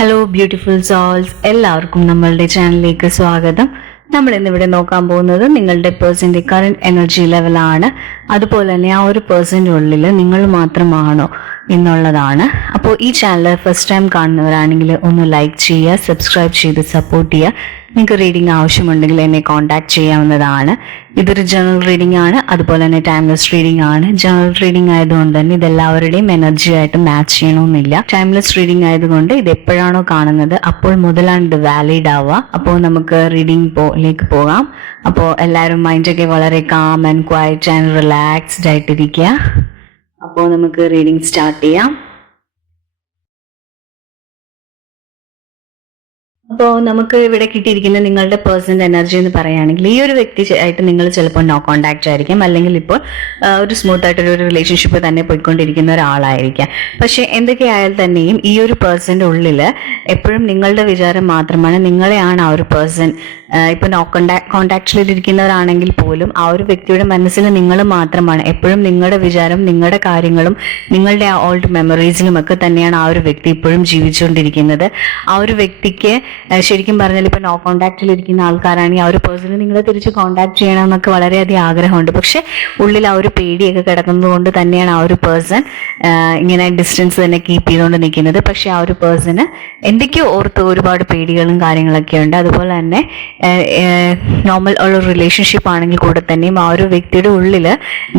Hello beautiful souls, എല്ലാവർക്കും നമ്മളുടെ ചാനലിലേക്ക് സ്വാഗതം. നമ്മൾ ഇന്നിവിടെ നോക്കാൻ പോകുന്നത് നിങ്ങളുടെ പേഴ്സന്റെ കറന്റ് എനർജി ലെവലാണ്. അതുപോലെ തന്നെ ആ ഒരു പേഴ്സന്റെ ഉള്ളിൽ നിങ്ങൾ മാത്രമാണോ എന്നുള്ളതാണ്. അപ്പോൾ ഈ ചാനൽ ഫസ്റ്റ് ടൈം കാണുന്നവരാണെങ്കിൽ ഒന്ന് ലൈക്ക് ചെയ്യുക, സബ്സ്ക്രൈബ് ചെയ്ത് സപ്പോർട്ട് ചെയ്യുക. നിങ്ങൾക്ക് റീഡിംഗ് ആവശ്യമുണ്ടെങ്കിൽ എന്നെ കോൺടാക്ട് ചെയ്യാവുന്നതാണ്. ഇതൊരു ജനറൽ റീഡിംഗ് ആണ്, അതുപോലെ തന്നെ ടൈംലെസ് റീഡിംഗ് ആണ്. ജനറൽ റീഡിംഗ് ആയതുകൊണ്ട് തന്നെ ഇതെല്ലാവരുടെയും എനർജി ആയിട്ട് മാച്ച് ചെയ്യണമെന്നില്ല. ടൈംലെസ് റീഡിംഗ് ആയതുകൊണ്ട് ഇത് എപ്പോഴാണോ കാണുന്നത് അപ്പോൾ മുതലാണ് ഇത് വാലിഡ് ആവുക. അപ്പോൾ നമുക്ക് റീഡിംഗിലേക്ക് പോകാം. അപ്പോൾ എല്ലാവരും മൈൻഡൊക്കെ വളരെ calm and quiet and relaxed ആയിട്ടിരിക്കുക. അപ്പോൾ നമുക്ക് റീഡിംഗ് സ്റ്റാർട്ട് ചെയ്യാം. അപ്പോൾ നമുക്ക് ഇവിടെ കിട്ടിയിരിക്കുന്ന നിങ്ങളുടെ പേഴ്സണൽ എനർജി എന്ന് പറയുകയാണെങ്കിൽ ഈ ഒരു വ്യക്തി ആയിട്ട് നിങ്ങൾ ചിലപ്പോൾ നോ കോണ്ടാക്ട് ആയിരിക്കും, അല്ലെങ്കിൽ ഇപ്പോൾ ഒരു സ്മൂത്ത് ആയിട്ടൊരു റിലേഷൻഷിപ്പ് തന്നെ പോയിക്കൊണ്ടിരിക്കുന്ന ഒരാളായിരിക്കാം. പക്ഷെ എന്തൊക്കെയായാൽ തന്നെയും ഈ ഒരു പേഴ്സന്റെ ഉള്ളിൽ എപ്പോഴും നിങ്ങളുടെ വിചാരം മാത്രമാണ്, നിങ്ങളെയാണ് ആ ഒരു പേഴ്സൺ ഇപ്പൊ നോ കോണ്ടാക്റ്റിലിരിക്കുന്നവരാണെങ്കിൽ പോലും ആ ഒരു വ്യക്തിയുടെ മനസ്സിൽ നിങ്ങൾ മാത്രമാണ്. എപ്പോഴും നിങ്ങളുടെ വിചാരം, നിങ്ങളുടെ കാര്യങ്ങളും നിങ്ങളുടെ ആ ഓൾഡ് മെമ്മറീസിലും ഒക്കെ തന്നെയാണ് ആ ഒരു വ്യക്തി ഇപ്പോഴും ജീവിച്ചുകൊണ്ടിരിക്കുന്നത്. ആ ഒരു വ്യക്തിക്ക് ശരിക്കും പറഞ്ഞാൽ ഇപ്പൊ നോ കോണ്ടാക്റ്റിലിരിക്കുന്ന ആൾക്കാരാണെങ്കിൽ ആ ഒരു പേഴ്സണെ നിങ്ങളെ തിരിച്ച് കോണ്ടാക്ട് ചെയ്യണമെന്നൊക്കെ വളരെയധികം ആഗ്രഹമുണ്ട്. പക്ഷെ ഉള്ളിൽ ആ ഒരു പേടിയൊക്കെ കിടക്കുന്നത് കൊണ്ട് തന്നെയാണ് ആ ഒരു പേഴ്സൺ ഇങ്ങനെ ഡിസ്റ്റൻസ് തന്നെ കീപ്പ് ചെയ്തുകൊണ്ട് നിൽക്കുന്നത്. പക്ഷെ ആ ഒരു പേഴ്സണ് എന്തൊക്കെയോ ഓർത്ത് ഒരുപാട് പേടികളും കാര്യങ്ങളൊക്കെ ഉണ്ട്. അതുപോലെ തന്നെ നോർമൽ ഉള്ള റിലേഷൻഷിപ്പ് ആണെങ്കിൽ കൂടെ തന്നെയും ആ ഒരു വ്യക്തിയുടെ ഉള്ളിൽ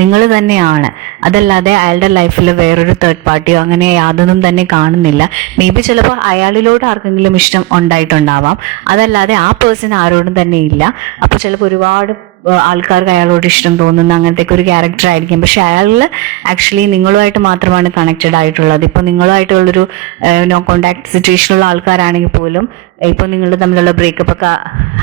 നിങ്ങൾ തന്നെയാണ്. അതല്ലാതെ അയാളുടെ ലൈഫിൽ വേറൊരു തേർഡ് പാർട്ടിയോ അങ്ങനെ യാതൊന്നും തന്നെ കാണുന്നില്ല. മേ ബി ചിലപ്പോൾ അയാളിലോട്ട് ആർക്കെങ്കിലും ഇഷ്ടം ഉണ്ടായിട്ടുണ്ടാവാം, അതല്ലാതെ ആ പേഴ്സൺ ആരോടും തന്നെ ഇല്ല. അപ്പോൾ ചിലപ്പോൾ ഒരുപാട് ആൾക്കാർക്ക് അയാളോട് ഇഷ്ടം തോന്നുന്ന അങ്ങനത്തെ ഒരു ക്യാരക്ടർ ആയിരിക്കും. പക്ഷെ അയാളിൽ ആക്ച്വലി നിങ്ങളുമായിട്ട് മാത്രമാണ് കണക്റ്റഡ് ആയിട്ടുള്ളത്. ഇപ്പോൾ നിങ്ങളുമായിട്ടുള്ളൊരു നോ കോണ്ടാക്ട് സിറ്റുവേഷനുള്ള ആൾക്കാരാണെങ്കിൽ പോലും ഇപ്പോൾ നിങ്ങൾ തമ്മിലുള്ള ബ്രേക്കപ്പ് ഒക്കെ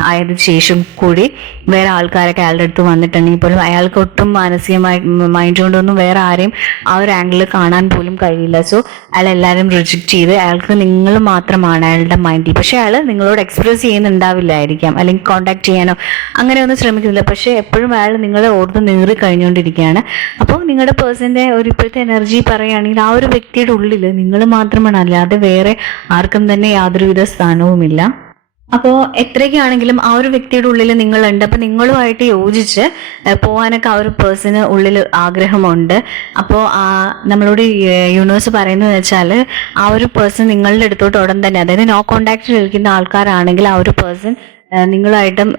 ആയതിനു ശേഷം കൂടി വേറെ ആൾക്കാരൊക്കെ അയാളുടെ അടുത്ത് വന്നിട്ടുണ്ടെങ്കിൽ പോലും അയാൾക്ക് ഒട്ടും മാനസികമായി മൈൻഡ് കൊണ്ടൊന്നും വേറെ ആരെയും ആ ഒരു ആംഗിളിൽ കാണാൻ പോലും കഴിയില്ല. സോ അയാൾ എല്ലാവരും റിജക്റ്റ് ചെയ്ത് അയാൾക്ക് നിങ്ങൾ മാത്രമാണ് അയാളുടെ മൈൻഡിൽ. പക്ഷെ അയാൾ നിങ്ങളോട് എക്സ്പ്രസ് ചെയ്യുന്നുണ്ടാവില്ലായിരിക്കാം, അല്ലെങ്കിൽ കോണ്ടാക്ട് ചെയ്യാനോ അങ്ങനെയൊന്നും ശ്രമിക്കുന്നില്ല. പക്ഷെ എപ്പോഴും അയാൾ നിങ്ങളെ ഓർത്ത് നീറി കഴിഞ്ഞുകൊണ്ടിരിക്കുകയാണ്. അപ്പോൾ നിങ്ങളുടെ പേഴ്സന്റെ ഒരു ഇപ്പോഴത്തെ എനർജി പറയുകയാണെങ്കിൽ ആ ഒരു വ്യക്തിയുടെ ഉള്ളിൽ നിങ്ങൾ മാത്രമാണ്, അല്ലാതെ വേറെ ആർക്കും തന്നെ യാതൊരുവിധ സ്ഥാനവുമില്ല. അപ്പോൾ എത്രയൊക്കെയാണെങ്കിലും ആ ഒരു വ്യക്തിയുടെ ഉള്ളിൽ നിങ്ങളുണ്ട്. അപ്പൊ നിങ്ങളുമായിട്ട് യോജിച്ച് പോകാനൊക്കെ ആ ഒരു പേഴ്സണ് ഉള്ളിൽ ആഗ്രഹമുണ്ട്. അപ്പോൾ നമ്മളോട് യൂണിവേഴ്സ് പറയുന്നത് വെച്ചാൽ ആ ഒരു പേഴ്സൺ നിങ്ങളുടെ അടുത്തോട്ട് ഉടൻ തന്നെ, അതായത് നോ കോണ്ടാക്റ്റിൽ ഇരിക്കുന്ന ആൾക്കാരാണെങ്കിൽ ആ ഒരു പേഴ്സൺ നിങ്ങളായിട്ടും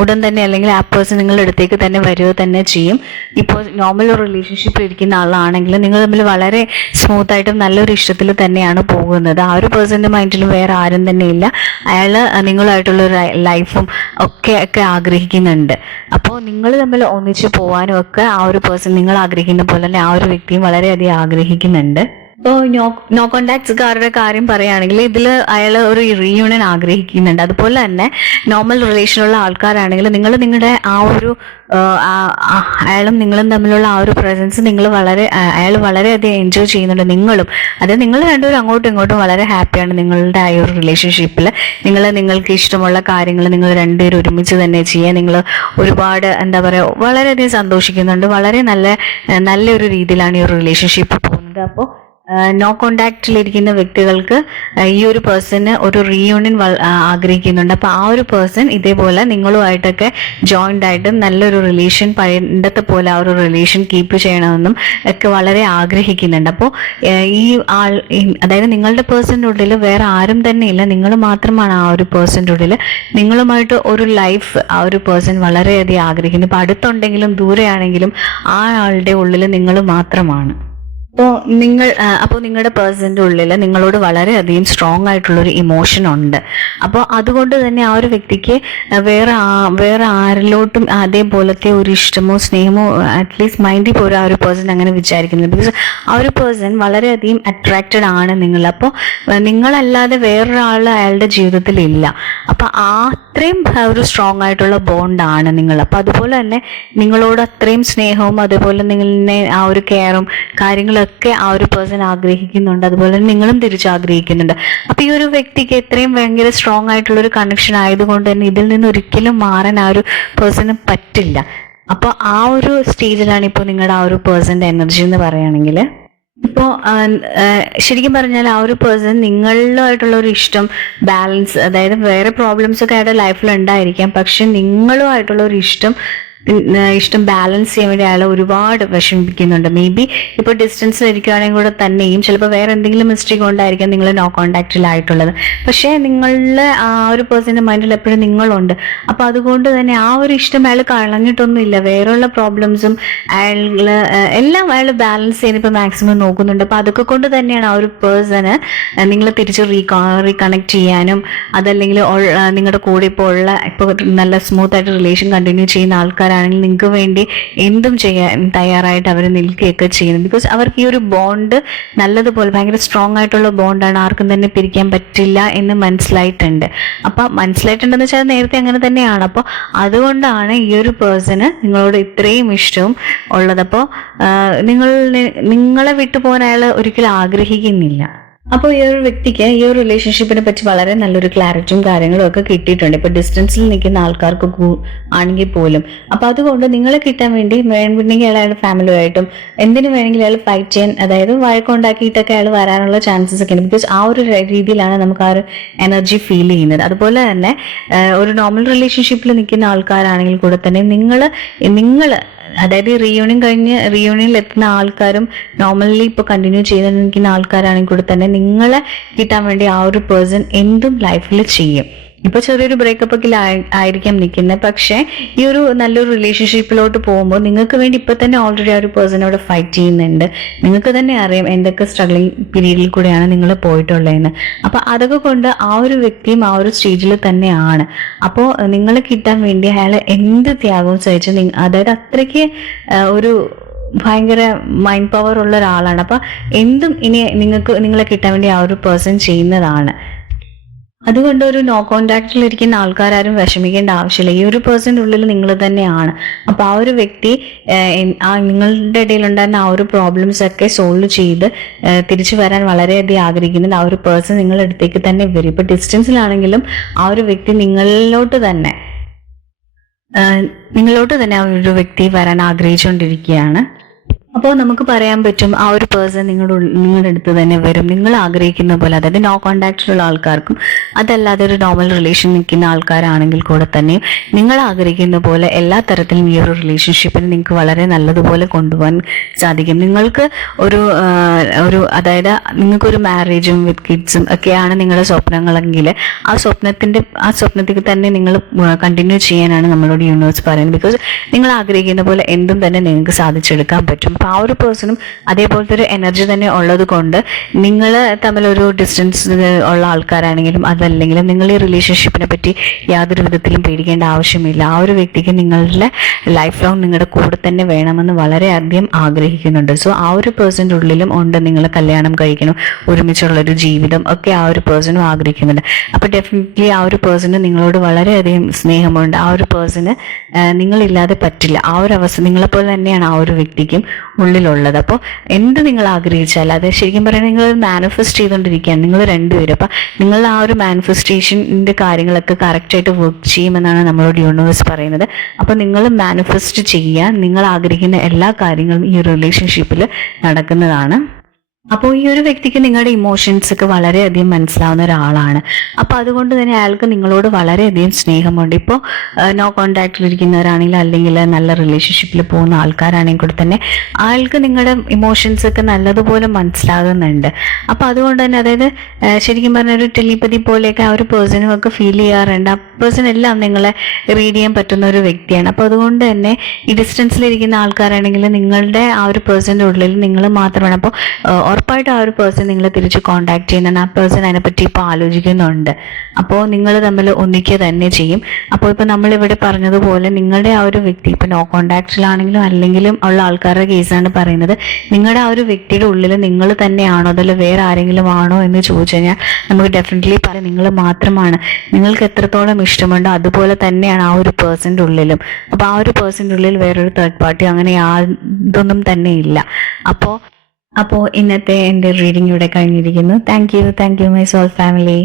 ഉടൻ തന്നെ, അല്ലെങ്കിൽ ആ പേഴ്സൺ നിങ്ങളുടെ അടുത്തേക്ക് തന്നെ വരിക തന്നെ ചെയ്യും. ഇപ്പോൾ നോർമൽ ഒരു റിലേഷൻഷിപ്പിൽ ഇരിക്കുന്ന ആളാണെങ്കിൽ നിങ്ങൾ തമ്മിൽ വളരെ സ്മൂത്തായിട്ടും നല്ലൊരു ഇഷ്ടത്തിൽ തന്നെയാണ് പോകുന്നത്. ആ ഒരു പേഴ്സന്റെ മൈൻഡിലും വേറെ ആരും തന്നെ ഇല്ല. അയാൾ നിങ്ങളായിട്ടുള്ള ഒരു ലൈഫും ഒക്കെ ആഗ്രഹിക്കുന്നുണ്ട്. അപ്പോൾ നിങ്ങൾ തമ്മിൽ ഒന്നിച്ച് പോകാനും ഒക്കെ ആ ഒരു പേഴ്സൺ നിങ്ങൾ ആഗ്രഹിക്കുന്ന പോലെ തന്നെ ആ ഒരു വ്യക്തിയും വളരെയധികം ആഗ്രഹിക്കുന്നുണ്ട്. ഇപ്പോൾ നോ കോണ്ടാക്ട്സുകാരുടെ കാര്യം പറയുകയാണെങ്കിൽ ഇതിൽ അയാൾ ഒരു റീയൂണിയൻ ആഗ്രഹിക്കുന്നുണ്ട്. അതുപോലെ തന്നെ നോർമൽ റിലേഷനുള്ള ആൾക്കാരാണെങ്കിൽ നിങ്ങളുടെ ആ ഒരു അയാളും നിങ്ങളും തമ്മിലുള്ള ആ ഒരു പ്രസൻസ് അയാൾ വളരെയധികം എൻജോയ് ചെയ്യുന്നുണ്ട്. നിങ്ങളും അതായത് നിങ്ങൾ രണ്ടുപേരും അങ്ങോട്ടും ഇങ്ങോട്ടും വളരെ ഹാപ്പിയാണ് നിങ്ങളുടെ ആ ഒരു റിലേഷൻഷിപ്പിൽ. നിങ്ങൾക്ക് ഇഷ്ടമുള്ള കാര്യങ്ങൾ നിങ്ങൾ രണ്ടുപേരും ഒരുമിച്ച് തന്നെ ചെയ്യുക. നിങ്ങൾ ഒരുപാട് എന്താ പറയുക, വളരെയധികം സന്തോഷിക്കുന്നുണ്ട്. വളരെ നല്ലൊരു രീതിയിലാണ് ഈ ഒരു റിലേഷൻഷിപ്പ് പോകുന്നത്. അപ്പോൾ നോ കോണ്ടാക്റ്റിലിരിക്കുന്ന വ്യക്തികൾക്ക് ഈ ഒരു പേഴ്സണ് ഒരു റീയൂണിയൻ ആഗ്രഹിക്കുന്നുണ്ട്. അപ്പോൾ ആ ഒരു പേഴ്സൺ ഇതേപോലെ നിങ്ങളുമായിട്ടൊക്കെ ജോയിൻ്റ് ആയിട്ട് നല്ലൊരു റിലേഷൻ, പണ്ടത്തെ പോലെ ആ ഒരു റിലേഷൻ കീപ്പ് ചെയ്യണമെന്നും ഒക്കെ വളരെ ആഗ്രഹിക്കുന്നുണ്ട്. അപ്പോൾ അതായത് നിങ്ങളുടെ പേഴ്സൻ്റെ ഉള്ളിൽ വേറെ ആരും തന്നെ ഇല്ല, നിങ്ങൾ മാത്രമാണ് ആ ഒരു പേഴ്സൻ്റെ ഉള്ളിൽ. നിങ്ങളുമായിട്ട് ഒരു ലൈഫ് ആ ഒരു പേഴ്സൺ വളരെയധികം ആഗ്രഹിക്കുന്നു. ഇപ്പോൾ അടുത്തുണ്ടെങ്കിലും ദൂരെയാണെങ്കിലും ആ ആളുടെ ഉള്ളിൽ നിങ്ങൾ മാത്രമാണ്. അപ്പോൾ നിങ്ങളുടെ പേഴ്സന്റെ ഉള്ളിൽ നിങ്ങളോട് വളരെയധികം സ്ട്രോങ് ആയിട്ടുള്ളൊരു ഇമോഷൻ ഉണ്ട്. അപ്പോൾ അതുകൊണ്ട് തന്നെ ആ ഒരു വ്യക്തിക്ക് വേറെ ആരിലോട്ടും അതേപോലത്തെ ഒരു ഇഷ്ടമോ സ്നേഹമോ അറ്റ്ലീസ്റ്റ് മൈൻഡിൽ പോലും ആ ഒരു പേഴ്സൺ അങ്ങനെ വിചാരിക്കുന്നില്ല. ബിക്കോസ് ആ ഒരു പേഴ്സൺ വളരെയധികം അട്രാക്റ്റഡ് ആണ് നിങ്ങൾ. അപ്പോൾ നിങ്ങളല്ലാതെ വേറൊരാൾ അയാളുടെ ജീവിതത്തിൽ ഇല്ല. അപ്പോൾ അത്രയും ഒരു സ്ട്രോങ് ആയിട്ടുള്ള ബോണ്ടാണ് നിങ്ങൾ. അപ്പോൾ അതുപോലെ തന്നെ നിങ്ങളോട് അത്രയും സ്നേഹവും അതുപോലെ നിങ്ങളെ ആ ഒരു കെയറും കാര്യങ്ങളൊക്കെ ആ ഒരു പേഴ്സൺ ആഗ്രഹിക്കുന്നുണ്ട്. അതുപോലെ തന്നെ നിങ്ങളും തിരിച്ചാഗ്രഹിക്കുന്നുണ്ട്. അപ്പൊ ഈ ഒരു വ്യക്തിക്ക് എത്രയും ഭയങ്കര സ്ട്രോങ് ആയിട്ടുള്ള ഒരു കണക്ഷൻ ആയതുകൊണ്ട് തന്നെ ഇതിൽ നിന്ന് ഒരിക്കലും മാറാൻ ആ ഒരു പേഴ്സണ് പറ്റില്ല. അപ്പോൾ ആ ഒരു സ്റ്റേജിലാണ് ഇപ്പോൾ നിങ്ങളുടെ ആ ഒരു പേഴ്സന്റെ എനർജി എന്ന് പറയുകയാണെങ്കിൽ ഇപ്പോ ശരിക്കും പറഞ്ഞാൽ ആ ഒരു പേഴ്സൺ നിങ്ങളുമായിട്ടുള്ള ഒരു ഇഷ്ടം ബാലൻസ്, അതായത് വേറെ പ്രോബ്ലംസ് ഒക്കെ അയാളുടെ ലൈഫിൽ ഉണ്ടായിരിക്കാം, പക്ഷെ നിങ്ങളുമായിട്ടുള്ള ഒരു ഇഷ്ടം ബാലൻസ് ചെയ്യാൻ വേണ്ടി അയാൾ ഒരുപാട് വിഷമിപ്പിക്കുന്നുണ്ട്. മേ ബി ഇപ്പോൾ ഡിസ്റ്റൻസിൽ ഇരിക്കുകയാണെങ്കിൽ കൂടെ തന്നെയും ചിലപ്പോൾ വേറെ എന്തെങ്കിലും മിസ്റ്റേക്ക് കൊണ്ടായിരിക്കാം നിങ്ങൾ നോ കോണ്ടാക്റ്റിലായിട്ടുള്ളത്. പക്ഷേ നിങ്ങളുടെ ആ ഒരു പേഴ്സന്റെ മൈൻഡിൽ എപ്പോഴും നിങ്ങളുണ്ട്. അപ്പൊ അതുകൊണ്ട് തന്നെ ആ ഒരു ഇഷ്ടം അയാൾ കളഞ്ഞിട്ടൊന്നുമില്ല. വേറെയുള്ള പ്രോബ്ലംസും എല്ലാം അയാൾ ബാലൻസ് ചെയ്യാൻ ഇപ്പൊ മാക്സിമം നോക്കുന്നുണ്ട്. അപ്പൊ അതൊക്കെ കൊണ്ട് തന്നെയാണ് ആ ഒരു പേഴ്സണ് നിങ്ങളെ തിരിച്ച് റീകണക്ട് ചെയ്യാനും, അതല്ലെങ്കിൽ നിങ്ങളുടെ കൂടെ ഇപ്പോൾ നല്ല സ്മൂത്ത് ആയിട്ട് റിലേഷൻ കണ്ടിന്യൂ ചെയ്യുന്ന ആൾക്കാരാണെങ്കിൽ നിങ്ങൾക്ക് വേണ്ടി എന്തും ചെയ്യാൻ തയ്യാറായിട്ട് അവർ നിൽക്കുകയൊക്കെ ചെയ്യുന്നത്. ബിക്കോസ് അവർക്ക് ഈ ഒരു ബോണ്ട് നല്ലതുപോലെ ഭയങ്കര സ്ട്രോങ് ആയിട്ടുള്ള ബോണ്ടാണ്, ആർക്കും തന്നെ പിരിക്കാൻ പറ്റില്ല എന്ന് മനസ്സിലായിട്ടുണ്ട്. അപ്പൊ മനസ്സിലായിട്ടുണ്ടെന്ന് വെച്ചാൽ നേരത്തെ അങ്ങനെ തന്നെയാണ്. അപ്പോൾ അതുകൊണ്ടാണ് ഈ ഒരു പേഴ്സണ് നിങ്ങളോട് ഇത്രയും ഇഷ്ടവും ഉള്ളത്. അപ്പോൾ നിങ്ങളെ വിട്ടുപോകാൻ അയാൾ ഒരിക്കലും ആഗ്രഹിക്കുന്നില്ല. അപ്പോൾ ഈ ഒരു വ്യക്തിക്ക് ഈ ഒരു റിലേഷൻഷിപ്പിനെ പറ്റി വളരെ നല്ലൊരു ക്ലാരിറ്റിയും കാര്യങ്ങളും ഒക്കെ കിട്ടിയിട്ടുണ്ട്. ഇപ്പൊ ഡിസ്റ്റൻസിൽ നിൽക്കുന്ന ആൾക്കാർക്ക് ആണെങ്കിൽ പോലും. അപ്പൊ അതുകൊണ്ട് നിങ്ങളെ കിട്ടാൻ വേണ്ടി വേണമെങ്കിൽ അയാളുടെ ഫാമിലിയുമായിട്ടും എന്തിനു വേണമെങ്കിലും അയാൾ ഫൈറ്റ് ചെയ്യാൻ, അതായത് വഴക്കുണ്ടാക്കിയിട്ടൊക്കെ അയാൾ വരാനുള്ള ചാൻസസ് ഒക്കെ ഉണ്ട്. ബിക്കോസ് ആ ഒരു രീതിയിലാണ് നമുക്ക് ആ ഒരു എനർജി ഫീൽ ചെയ്യുന്നത്. അതുപോലെ തന്നെ ഒരു നോർമൽ റിലേഷൻഷിപ്പിൽ നിൽക്കുന്ന ആൾക്കാരാണെങ്കിൽ കൂടെ തന്നെ നിങ്ങൾ അതായത് റീയൂണിയനിൽ എത്തുന്ന ആൾക്കാരും നോർമലി ഇപ്പൊ കണ്ടിന്യൂ ചെയ്ത് നിൽക്കുന്ന ആൾക്കാരാണെങ്കിൽ കൂടെ തന്നെ നിങ്ങളെ കിട്ടാൻ വേണ്ടി ആ ഒരു പേഴ്സൺ എന്തും ലൈഫിൽ ചെയ്യും. ഇപ്പൊ ചെറിയൊരു ബ്രേക്കപ്പ് ഒക്കെ ആയിരിക്കാം നിൽക്കുന്നത്, പക്ഷെ ഈ ഒരു നല്ലൊരു റിലേഷൻഷിപ്പിലോട്ട് പോകുമ്പോൾ നിങ്ങൾക്ക് വേണ്ടി ഇപ്പൊ തന്നെ ഓൾറെഡി ആ ഒരു പേഴ്സണോട് ഫൈറ്റ് ചെയ്യുന്നുണ്ട്. നിങ്ങൾക്ക് തന്നെ അറിയാം എന്തൊക്കെ സ്ട്രഗ്ലിംഗ് പീരീഡിൽ കൂടെയാണ് നിങ്ങൾ പോയിട്ടുള്ളതെന്ന്. അപ്പൊ അതൊക്കെ കൊണ്ട് ആ ഒരു വ്യക്തിയും ആ ഒരു സ്റ്റേജിൽ തന്നെയാണ്. അപ്പോൾ നിങ്ങളെ കിട്ടാൻ വേണ്ടി അയാൾ എന്ത് ത്യാഗവും സഹിച്ച്, അതായത് അത്രയ്ക്ക് ഒരു ഭയങ്കര മൈൻഡ് പവർ ഉള്ള ഒരാളാണ്. അപ്പൊ എന്തും ഇനി നിങ്ങളെ കിട്ടാൻ വേണ്ടി ആ ഒരു പേഴ്സൺ ചെയ്യുന്നതാണ്. അതുകൊണ്ട് ഒരു നോ കോണ്ടാക്റ്റിൽ ഇരിക്കുന്ന ആൾക്കാരും വിഷമിക്കേണ്ട ആവശ്യമില്ല. ഈ ഒരു പേഴ്സന്റെ ഉള്ളിൽ നിങ്ങൾ തന്നെയാണ്. അപ്പൊ ആ ഒരു വ്യക്തി നിങ്ങളുടെ ഇടയിലുണ്ടായിരുന്ന ആ ഒരു പ്രോബ്ലംസ് ഒക്കെ സോൾവ് ചെയ്ത് തിരിച്ചു വരാൻ വളരെയധികം ആഗ്രഹിക്കുന്നുണ്ട്. ആ ഒരു പേഴ്സൺ നിങ്ങളുടെ അടുത്തേക്ക് തന്നെ വരും. ഇപ്പൊ ഡിസ്റ്റൻസിലാണെങ്കിലും ആ ഒരു വ്യക്തി നിങ്ങളിലോട്ട് തന്നെ ആ ഒരു വ്യക്തി വരാൻ ആഗ്രഹിച്ചുകൊണ്ടിരിക്കുകയാണ്. അപ്പോൾ നമുക്ക് പറയാൻ പറ്റും ആ ഒരു പേഴ്സൺ നിങ്ങളുടെ അടുത്ത് തന്നെ വരും, നിങ്ങൾ ആഗ്രഹിക്കുന്ന പോലെ. അതായത് നോ കോണ്ടാക്റ്റിലുള്ള ആൾക്കാർക്കും അതല്ലാതെ ഒരു നോർമൽ റിലേഷൻ നിൽക്കുന്ന ആൾക്കാരാണെങ്കിൽ കൂടെ തന്നെയും നിങ്ങൾ ആഗ്രഹിക്കുന്ന പോലെ എല്ലാ തരത്തിലും ഈ ഒരു റിലേഷൻഷിപ്പിന് നിങ്ങൾക്ക് വളരെ നല്ലതുപോലെ കൊണ്ടുപോകാൻ സാധിക്കും. നിങ്ങൾക്ക് അതായത് നിങ്ങൾക്കൊരു മാരേജും വിത്ത് കിഡ്സും ഒക്കെയാണ് നിങ്ങളുടെ സ്വപ്നങ്ങളെങ്കിൽ ആ സ്വപ്നത്തിൽ തന്നെ നിങ്ങൾ കണ്ടിന്യൂ ചെയ്യാനാണ് നമ്മളോട് യൂണിവേഴ്സ് പറയുന്നത്. ബിക്കോസ് നിങ്ങൾ ആഗ്രഹിക്കുന്ന പോലെ എന്തും തന്നെ നിങ്ങൾക്ക് സാധിച്ചെടുക്കാൻ പറ്റും. അപ്പൊ ആ ഒരു പേഴ്സണും അതേപോലത്തെ ഒരു എനർജി തന്നെ ഉള്ളത് കൊണ്ട് നിങ്ങൾ തമ്മിലൊരു ഡിസ്റ്റൻസ് ഉള്ള ആൾക്കാരാണെങ്കിലും അതല്ലെങ്കിലും നിങ്ങൾ ഈ റിലേഷൻഷിപ്പിനെ പറ്റി യാതൊരു വിധത്തിലും പേടിക്കേണ്ട ആവശ്യമില്ല. ആ ഒരു വ്യക്തിക്ക് നിങ്ങളുടെ ലൈഫ് ലോങ് നിങ്ങളുടെ കൂടെ തന്നെ വേണമെന്ന് വളരെയധികം ആഗ്രഹിക്കുന്നുണ്ട്. സോ ആ ഒരു പേഴ്സന്റെ ഉള്ളിലും ഉണ്ട് നിങ്ങൾ കല്യാണം കഴിക്കണം, ഒരുമിച്ചുള്ളൊരു ജീവിതം ഒക്കെ ആ ഒരു പേഴ്സണും ആഗ്രഹിക്കുന്നുണ്ട്. അപ്പൊ ഡെഫിനറ്റ്ലി ആ ഒരു പേഴ്സണ് നിങ്ങളോട് വളരെയധികം സ്നേഹമുണ്ട്. ആ ഒരു പേഴ്സണ് നിങ്ങളില്ലാതെ പറ്റില്ല. ആ ഒരു അവസ്ഥ നിങ്ങളെപ്പോലെ തന്നെയാണ് ആ ഒരു വ്യക്തിക്കും ഉള്ളിലുള്ളത്. അപ്പോൾ എന്ത് നിങ്ങൾ ആഗ്രഹിച്ചാൽ അത് ശരിക്കും പറയുന്നത് നിങ്ങൾ മാനിഫെസ്റ്റ് ചെയ്തുകൊണ്ടിരിക്കുകയാണ് നിങ്ങൾ രണ്ടുപേരും. അപ്പം നിങ്ങൾ ആ ഒരു മാനിഫെസ്റ്റേഷൻ്റെ കാര്യങ്ങളൊക്കെ കറക്റ്റായിട്ട് വർക്ക് ചെയ്യുമെന്നാണ് നമ്മളോട് യൂണിവേഴ്സ് പറയുന്നത്. അപ്പോൾ നിങ്ങൾ മാനിഫെസ്റ്റ് ചെയ്യുക, നിങ്ങൾ ആഗ്രഹിക്കുന്ന എല്ലാ കാര്യങ്ങളും ഈ റിലേഷൻഷിപ്പിൽ നടക്കുന്നതാണ്. അപ്പോൾ ഈ ഒരു വ്യക്തിക്ക് നിങ്ങളുടെ ഇമോഷൻസ് ഒക്കെ വളരെയധികം മനസ്സിലാവുന്ന ഒരാളാണ്. അപ്പോൾ അതുകൊണ്ട് തന്നെ അയാൾക്ക് നിങ്ങളോട് വളരെയധികം സ്നേഹമുണ്ട്. ഇപ്പോൾ നോ കോണ്ടാക്റ്റിലിരിക്കുന്നവരാണെങ്കിൽ അല്ലെങ്കിൽ നല്ല റിലേഷൻഷിപ്പിൽ പോകുന്ന ആൾക്കാരാണെങ്കിൽ കൂടെ തന്നെ അയാൾക്ക് നിങ്ങളുടെ ഇമോഷൻസ് ഒക്കെ നല്ലതുപോലെ മനസ്സിലാകുന്നുണ്ട്. അപ്പോൾ അതുകൊണ്ട് തന്നെ അതായത് ശരിക്കും പറഞ്ഞ ഒരു ടെലിപ്പതി പോലെയൊക്കെ ആ ഒരു പേഴ്സണും ഒക്കെ ഫീൽ ചെയ്യാറുണ്ട്. ആ പേഴ്സൺ എല്ലാം നിങ്ങളെ റീഡ് ചെയ്യാൻ പറ്റുന്ന ഒരു വ്യക്തിയാണ്. അപ്പോൾ അതുകൊണ്ട് തന്നെ ഈ ഡിസ്റ്റൻസിലിരിക്കുന്ന ആൾക്കാരാണെങ്കിൽ നിങ്ങളുടെ ആ ഒരു പേഴ്സൻ്റെ ഉള്ളിൽ നിങ്ങൾ മാത്രമാണ്. അപ്പോൾ ഉറപ്പായിട്ടും ആ ഒരു പേഴ്സൺ നിങ്ങളെ തിരിച്ച് കോണ്ടാക്ട് ചെയ്യുന്നുണ്ട്. ആ പേഴ്സൺ അതിനെപ്പറ്റി ഇപ്പോൾ ആലോചിക്കുന്നുണ്ട്. അപ്പോൾ നിങ്ങൾ തമ്മിൽ ഒന്നിക്കുക തന്നെ ചെയ്യും. അപ്പോൾ ഇപ്പോൾ നമ്മളിവിടെ പറഞ്ഞതുപോലെ നിങ്ങളുടെ ആ ഒരു വ്യക്തി ഇപ്പോൾ നോ കോണ്ടാക്റ്റിലാണെങ്കിലും അല്ലെങ്കിലും ഉള്ള ആൾക്കാരുടെ കേസാണ് പറയുന്നത്. നിങ്ങളുടെ ആ ഒരു വ്യക്തിയുടെ ഉള്ളിൽ നിങ്ങൾ തന്നെയാണോ അതല്ല വേറെ ആരെങ്കിലും ആണോ എന്ന് ചോദിച്ചു കഴിഞ്ഞാൽ നമുക്ക് ഡെഫിനറ്റ്ലി പറയാം നിങ്ങൾ മാത്രമാണ്. നിങ്ങൾക്ക് എത്രത്തോളം ഇഷ്ടമുണ്ടോ അതുപോലെ തന്നെയാണ് ആ ഒരു പേഴ്സൻ്റെ ഉള്ളിലും. അപ്പോൾ ആ ഒരു പേഴ്സൻ്റെ ഉള്ളിൽ വേറൊരു തേർഡ് പാർട്ടി അങ്ങനെ യാതൊന്നും തന്നെ ഇല്ല. അപ്പോൾ ഇന്നത്തെ എൻ്റെ റീഡിംഗ് ഇവിടെ കഴിഞ്ഞിരിക്കുന്നു. Thank you my soul family.